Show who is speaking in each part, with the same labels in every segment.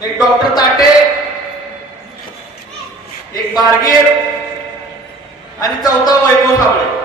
Speaker 1: एक डॉक्टर ताटे एक बारगीर आणि चौथा वैभव साबळे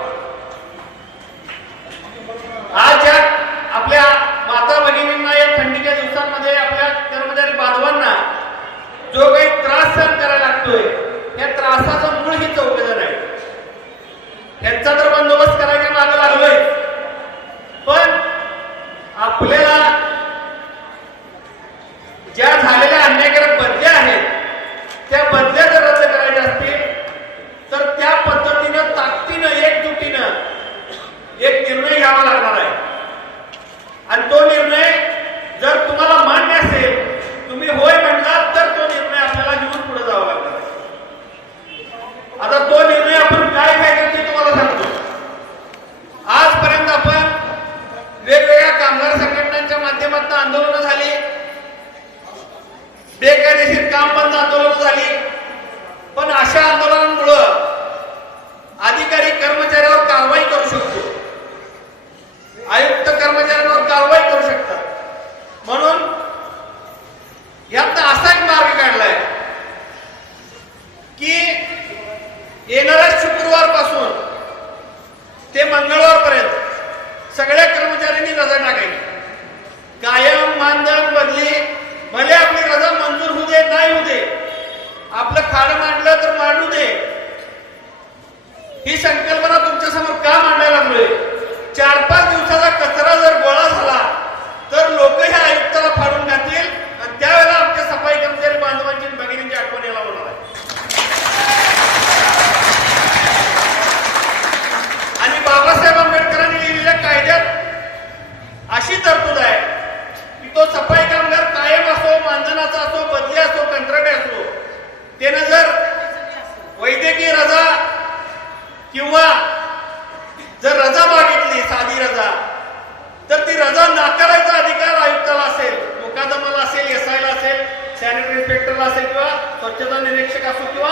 Speaker 1: सॅनिटरी इन्स्पेक्टरला असेल किंवा स्वच्छता निरीक्षक असो किंवा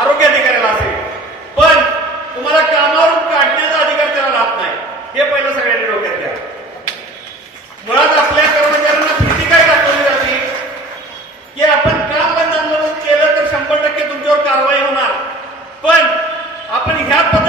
Speaker 1: आरोग्य अधिकाऱ्याला असेल. पण तुम्हाला कामावरून काढण्याचा अधिकार त्याला राहत नाही. हे पहिलं सगळ्यांनी डोक्यात घ्या. मुळात आपल्या कर्मचाऱ्यांना भीती काय दाखवली जाते? की आपण काम बंद आंदोलन केलं तर शंभर टक्के तुमच्यावर कारवाई होणार. पण आपण ह्या पद्धती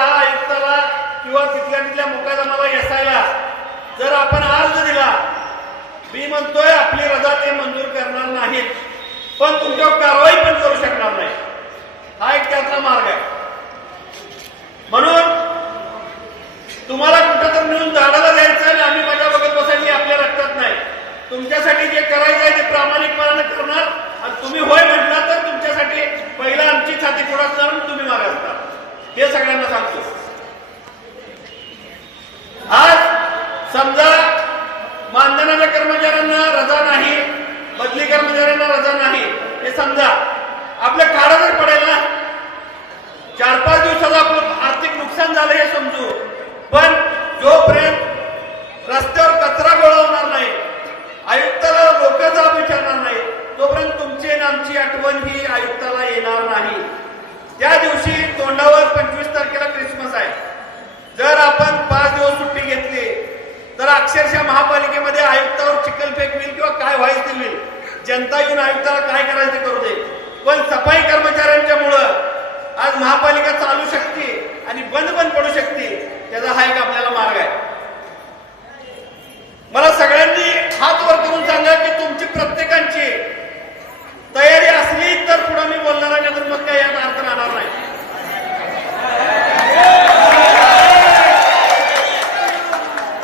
Speaker 1: हा आयुक्ताला किंवा तिथल्या तिथल्या मुकादमाला यसायला. जर आपण अर्ज दिला मी म्हणतोय आपली रजा ते मंजूर करणार नाहीत पण तुमच्यावर कारवाई पण करू शकणार नाही. हा एक त्यातला मार्ग आहे. म्हणून तुम्हाला कुठं तर मिळून झाडाला द्यायचं आणि आम्ही माझ्या बघत बसायची आपल्या रक्तात नाही. तुमच्यासाठी जे करायचं आहे ते प्रामाणिकपणाने करणार. आणि तुम्ही होय म्हटला तर तुमच्यासाठी पहिला आमची छाती पुढे असणार तुम्ही मागे असणार ते सगळ्यांना सांगतो. आज समजा मानधनाच्या कर्मचाऱ्यांना रजा नाही बदली कर्मचाऱ्यांना रजा नाही हे समजा अक्षरशः महापालिकेमध्ये आयुक्तावर चिखलफेक होईल किंवा काय व्हायचं होईल. जनता येऊन आयुक्ताला काय करायचं करू दे. पण सफाई कर्मचाऱ्यांच्या मुळं आज महापालिका चालू शकते आणि बंद पण पडू शकते त्याचा हा एक आपल्याला मार्ग आहे. मला सगळ्यांनी हात वर करून सांगा की तुमची प्रत्येकांची तयारी असली तर पुढे मी बोलणार आहे तर मग काही यात अर्थ राहणार नाही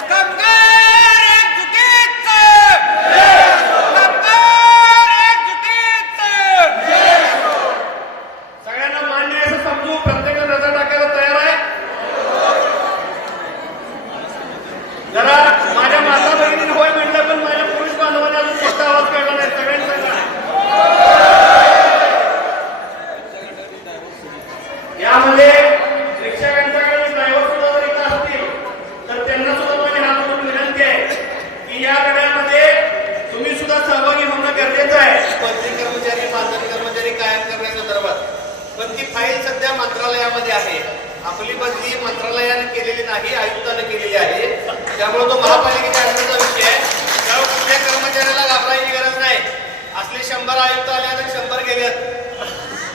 Speaker 2: कामगार एकजुटीचं! कामगार एकजुटीचं!
Speaker 1: सगळ्यांना मान्य आहे असं समजू प्रत्येक नजर टाकायला तयार आहे जरा माझ्या माता बहिणीने होय म्हटलं पण माझ्या पुरुष बांधवांना अजून स्पष्ट आवाज कळला नाही सगळ्यांनी सांगा यामध्ये शिक्षकांच्याकडे ड्रायव्हर सुद्धा जर इथं असतील तर त्यांना सुद्धा माझी हात जोडून विनंती आहे की या लढ्यामध्ये तुम्ही सुद्धा सहभागी होणं गरजेचं आहे
Speaker 3: बदली कर्मचारी मानधनी कर्मचारी कायम करण्यासंदर्भात पण ती फाईल सध्या मंत्रालयामध्ये आहे. आपली बदली मंत्रालयाने केलेली नाही आयुक्ताने केलेली आहे. त्यामुळे तो महापालिकेच्या आयुक्ताचा विषय आहे. त्यामुळे कुठल्या कर्मचाऱ्याला घाबरायची गरज नाही. असले शंभर आयुक्त आले तर शंभर गेले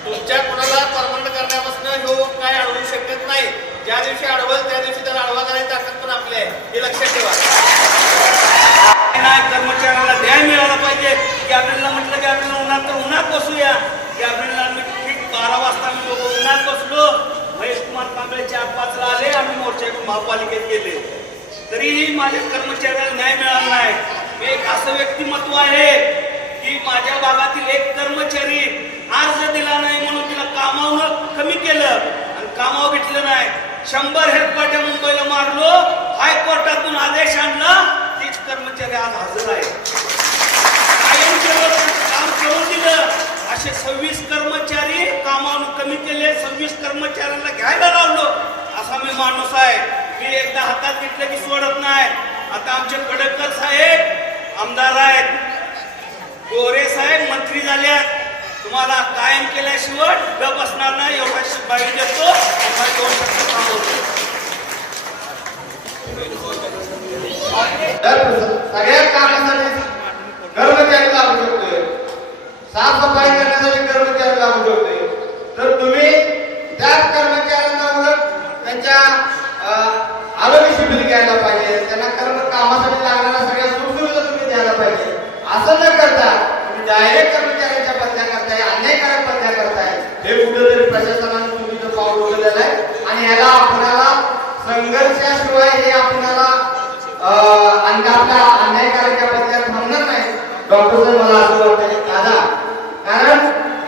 Speaker 3: तुमच्या कुणाला परमनंट करण्यापासून ह्यो काय अडवू शकत नाही. ज्या दिवशी अडवल त्या दिवशी त्याला अडवा करायची ताकद पण आपली आहे. हे लक्षात ठेवा.
Speaker 2: नाही कर्मचाऱ्यांना न्याय मिळाला पाहिजे. की आपल्याला म्हटलं की आपल्याला उन्हात तर उन्हात बसूया. की आपल्याला बारा वाजता मी लोक उन्हात बसलो. महेश कुमार कांबळे चार पाचला आले आम्ही मोर्चाकडून महापालिकेत गेले. तरीही माझ्या कर्मचाऱ्याला न्याय मिळाला नाही. मी एक असं व्यक्तिमत्व आहे की माझ्या भागातील एक कर्मचारी अर्ज दिला नाही म्हणून तिला कामावर कमी केलं आणि कामावर भेटलं नाही. शंभर हेडपाट्या मुंबईला मारलो हायकोर्टातून आदेश आणला तीच कर्मचारी आज हजर आहे. काम करून दिलं. असे सव्वीस कर्मचारी कामावून कमी केले सव्वीस कर्मचाऱ्यांना घ्यायला लावलो. असा मी माणूस आहे. मी एकदा हातात घेतलं की सोडत नाही. आता आमचे कडकर साहेब आमदार आहेत. गोरे साहेब मंत्री झाले तुम्हाला कायम केल्याशिवाय गप असणार नाही एवढा शिपाई देतो. दोन
Speaker 3: सगळ्या कामासाठी कर्मचारी लागू शकतोय. साफसफाई करण्यासाठी कर्मचारी लागू शकतोय तर तुम्ही त्याच कर्मचाऱ्यांना उलट त्यांच्या अं, आरोग्य शिबिर घ्यायला पाहिजे त्यांना कर्म कामासाठी लागणाऱ्या सगळ्या सुखसुविधा तुम्ही द्यायला पाहिजे असं न करता तुम्ही डायरेक्ट कर्मचाऱ्यांच्या बदल्या करताय अन्यायकारक बदल्या करताय हे कुठेतरी प्रशासनाने चुकीचं पाऊल उचललेलं आहे आणि याला आपल्याला संघर्षाशिवाय हे आपल्याला अं, आणि आपल्या अन्यायकारक थांबणार नाही. डॉक्टर मला असं वाटतं दादा कारण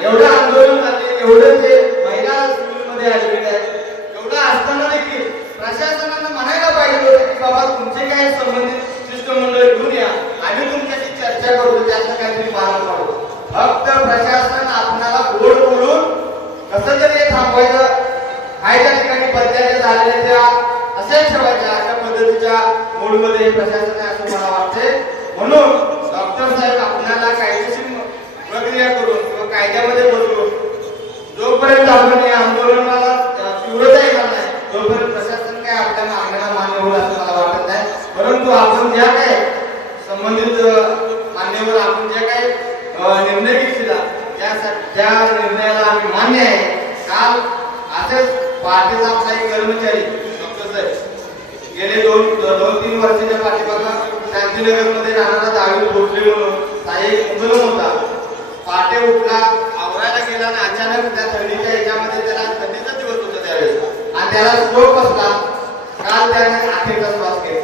Speaker 3: एवढं आंदोलन झाले एवढं जे महिला सिव्हिलमध्ये ऍडमिट आहेत एवढं असताना देखील प्रशासनानं म्हणायला पाहिजे होतं की बाबा तुमचे काय संबंधित शिष्टमंडळ घेऊन या आम्ही तुमच्याशी चर्चा करू त्याचं काहीतरी मार्ग काढू फक्त प्रशासन आपणाला गोड बोलून कसं तरी हे थांबवायचं. आहे त्या ठिकाणी बदल्या झालेल्या त्या अशाच ठेवायच्या अशा पद्धतीच्या मूडमध्ये प्रशासन आहे असं मला वाटते. म्हणून डॉक्टर साहेब आपल्याला कायदेशीर प्रक्रिया करून किंवा कायद्यामध्ये बसवून जोपर्यंत आपण या आंदोलनाला तीव्रता येणार नाही तोपर्यंत प्रशासन काय आपल्या मागण्याला मान्य होईल असं मला वाटत नाही. परंतु आपण ज्या काय संबंधित मान्यवर आपण जे काही निर्णय घेतलेला त्या निर्णयाला आम्ही मान्य आहे काल असेच पार्टीचा आपला एक कर्मचारी गेले दोन दोन तीन वर्षाच्या पाठीमागं शांतीनगरमध्ये राहणारा दहावी भोसले म्हणून साहेब होता. पहाटे उठला आवरायला गेला आणि अचानक त्या थंडीच्या ह्याच्यामध्ये त्याला थंडीचा दिवस होता त्यावेळेस. आणि त्याला स्ट्रोक बसला काल त्याने आठेचा श्वास घेतला.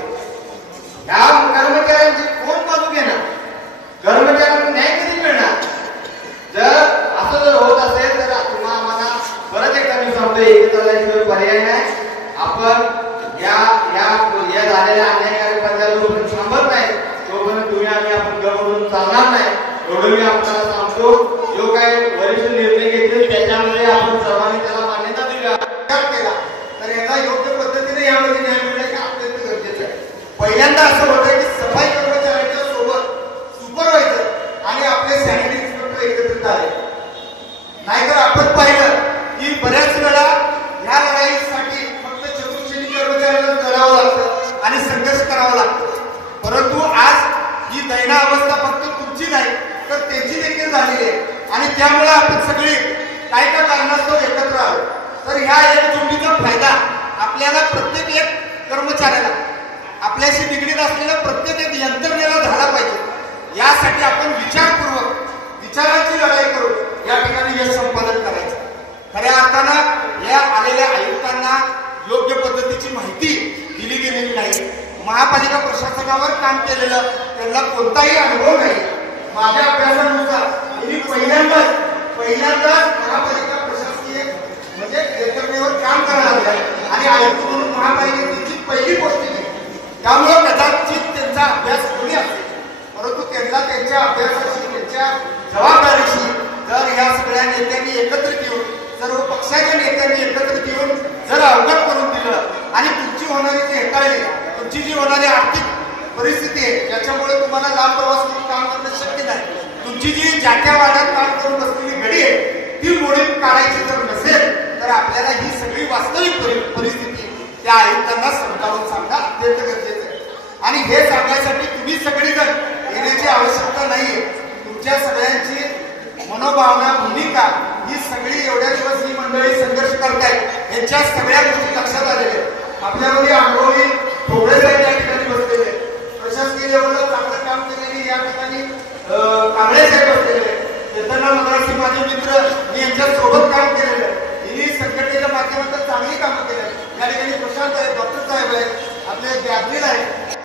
Speaker 3: योग्य पद्धतीने यामध्ये न्याय मिळणं हे अत्यंत गरजेचं आहे. पहिल्यांदा असं होतं की सफाई कर्मचाऱ्यांच्या सोबत सुपरवायझर आणि आपले सॅनिटरी इन्स्पेक्टर एकत्रित आले. नाहीतर आपण पाहिलं की बऱ्याच वेळा ह्या लढाईसाठी फक्त चतुर्श्रेणी कर्मचाऱ्यांना लढावं लागतं आणि संघर्ष करावा लागतो.
Speaker 4: परंतु आज ही दैना अवस्था फक्त तुमची नाही तर त्याची देखील झालेली आहे. आणि त्यामुळे आपण सगळे काय काय कारणास्तव एकत्र आलो तर ह्या एक जोडीचा फायदा आपल्याला प्रत्येक एक कर्मचाऱ्याला आपल्याशी निगडीत असलेल्या प्रत्येक एक यंत्रणेला झाला पाहिजे. यासाठी आपण विचारपूर्वक विचारांची लढाई करू या ठिकाणी यश संपादन करायचं. खऱ्या अर्थानं या आलेल्या आयुक्तांना योग्य पद्धतीची माहिती दिली गेलेली नाही. महापालिका प्रशासनावर काम केलेलं त्यांना कोणताही अनुभव नाही. माझ्या अभ्यासानुसार पहिल्यांदाच पहिल्यांदाच महापालिका प्रशासकीय म्हणजे यंत्रणेवर काम करायला लागलाय आणि आयुक्त म्हणून महापालिकेची पहिली गोष्ट नाही त्यामुळं कदाचित त्यांचा अभ्यास कमी असेल परंतु त्यांना त्यांच्या अभ्यासाशी त्यांच्या जबाबदारीशी जर ह्या सगळ्या नेत्यांनी एकत्रित येऊन सर्व पक्षाच्या नेत्यांनी एकत्रित येऊन जर अवगत करून दिलं आणि तुमची होणारी जी हेटाळी तुमची जी होणारी आर्थिक परिस्थिती आहे. ज्याच्यामुळे तुम्हाला लांब प्रवास करून काम करणं शक्य नाही. तुमची जी जात्या वाड्यात काम करून बसलेली घडी आहे ती मोडीत काढायची जर नसेल तर आपल्याला ही सगळी वास्तविक परि- परिस्थिती त्या आयुक्तांना समजावून सांगणं अत्यंत गरजेचं आहे. आणि हे सांगण्यासाठी तुम्ही सगळीजण येण्याची आवश्यकता नाहीये. तुमच्या सगळ्यांची मनोभावना भूमिका ही सगळी एवढ्या दिवस ही मंडळी संघर्ष करतायत यांच्या सगळ्या गोष्टी लक्षात आलेल्या आहेत. आपल्यामध्ये अनुभवी थोडे साहेब या ठिकाणी बसलेले आहेत. एवढं चांगलं काम केलेली या ठिकाणी कांबळे साहेब असलेले चेतनराव माझे मित्र मी यांच्या सोबत काम केलेलं. आहे यांनी संघटनेच्या माध्यमातून चांगली कामं केली या ठिकाणी प्रशांत आहेत डॉक्टर साहेब आहेत आपले गॅब्रिल आहेत.